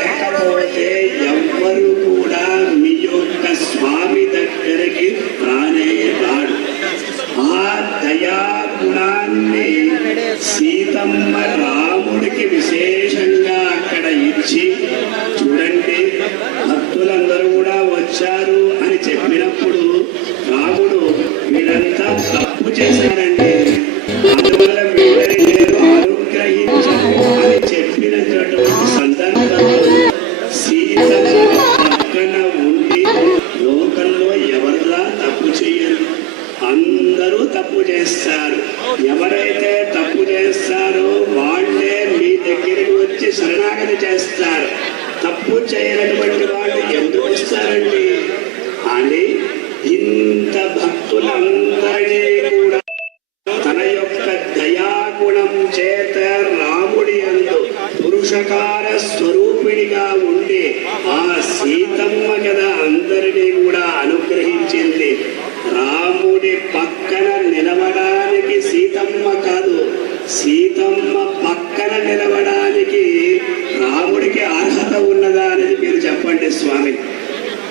Thank you. అందరూ తప్పు చేస్తారు. ఎవరైతే తప్పు చేస్తారో వాళ్ళే మీ దగ్గరికి వచ్చి శరణాగతి చేస్తారు. తప్పు చేయనటువంటి వాళ్ళు ఎందుకు వస్తారండి? అని ఇంత భక్తులందరినీ కూడా తన యొక్క దయాగుణం చేత రాముడి అందు పురుషకార స్వరూపిణిగా ఉండి ఆ సీతమ్మ కదా చెప్పండి స్వామి.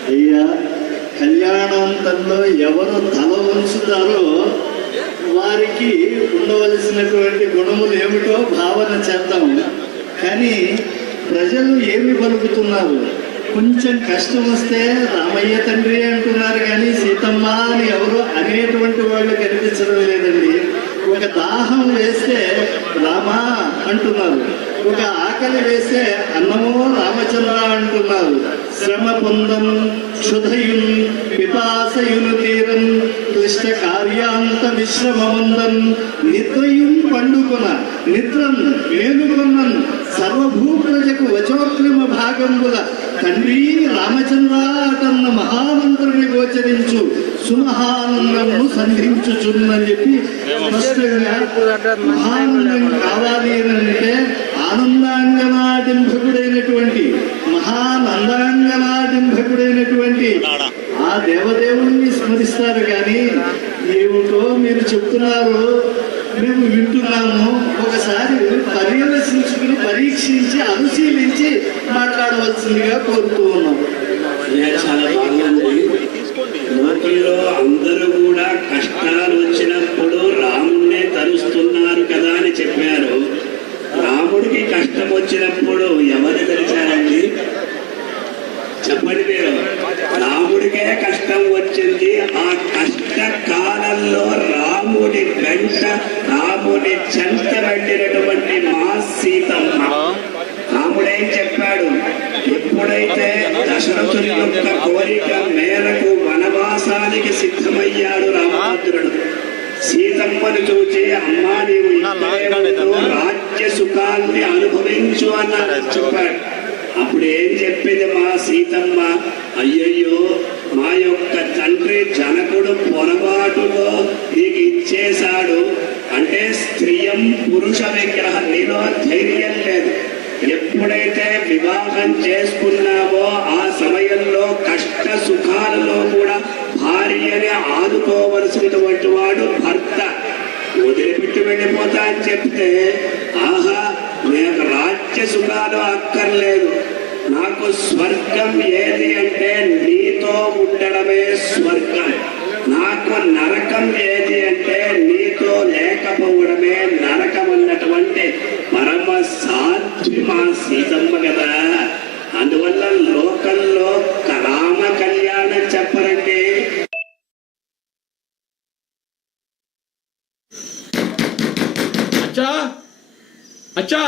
అయ్యా కళ్యాణం తనలో ఎవరు తల ఉంచుతారో వారికి ఉండవలసినటువంటి గుణములు ఏమిటో భావన చేద్దాము కానీ ప్రజలు ఏమి పలుకుతున్నారు? కొంచెం కష్టం వస్తే రామయ్య తండ్రి అంటున్నారు కానీ సీతమ్మ అని ఎవరు అనేటువంటి వాళ్ళు కనిపించడం లేదండి. ఒక దాహం వేస్తే రామా అంటున్నారు. ఒక ఆకలి వేస్తే అన్నమో రామచంద్ర అంటున్నారు శ్రమ పొందం క్షుధయున్ పిపాసయును తీరం క్లిష్ట కార్యాంత విశ్రమముందం. నిద్రయుం పండుకొన నిద్రం మేలుకొన్నన్ సర్వభూ ప్రజకు వచోక్రమ భాగంబుల. తండ్రి రామచంద్ర అటన్న మహామంత్రుని గోచరించు సుమహానందము సంధించుచున్నని చెప్పి స్పష్టంగా మహానందం కావాలి అని అంటే ఆనందాంగనాటింభకుడైనటువంటి మహానందాంగనాటింభకుడైనటువంటి ఆ దేవదేవుణ్ణి స్మరిస్తారు కానీ ఏమిటో మీరు చెప్తున్నారు మేము వింటున్నాము. ఒకసారి పర్యవేక్షించుకుని పరీక్షించి అనుశీలించి మాట్లాడవలసిందిగా కోరుతూ ఉన్నాం అయ్యా, చాలా బాగుంది లోకంలో అందరూ కూడా కష్టాలు వచ్చినప్పుడు రాముణ్ణే తరుస్తున్నారు కదా అని చెప్పారు రాముడికి కష్టం వచ్చినప్పుడు ఎవరు తెలిసారండి చెప్పండి మీరు రాముడికే కష్టం వచ్చింది. ఆ కష్ట కాలంలో రాముడి వెంట రాముడి చెంత వెళ్ళినటువంటి మా సీతమ్మ. రాముడేం చెప్పాడు? ఎప్పుడైతే దశరథుని యొక్క కోరిక మేరకు వనవాసానికి సిద్ధమయ్యాడు రామభద్రుడు సీతమ్మను చూచి అమ్మా నీవు రాజ్య సుఖాన్ని అనుభవించు అన్నాడు. చెప్పాడు. అప్పుడు ఏం చెప్పింది మా సీతమ్మ? అయ్యయ్యో మా యొక్క తండ్రి జనకుడు పొరపాటులో నీకు ఇచ్చేశాడు. అంటే స్త్రీయం పురుష విగ్రహం. నీలో ధైర్యం లేదు. ఎప్పుడైతే వివాహం చేసుకున్నావో ఆ సమయంలో కష్ట సుఖాలలో కూడా భార్యని ఆదుకోవలసినటువంటి వాడు భర్త. వదిలిపెట్టి వెళ్ళిపోతా అని చెప్తే ఆహా నాకు రాజ్య సుఖాలు అక్కర్లేదు. నాకు స్వర్గం ఏది అంటే నీతో ఉండడమే స్వర్గం. నాకు నరకం ఏది అంటే నీతో లేకపోవడమే నరకం అన్నటువంటి పరమ సాధ్వి మా సీతమ్మ కదా. అందువల్ల లోకంలో రామ కళ్యాణం చెప్పరండి. అచ్చా అచ్చా.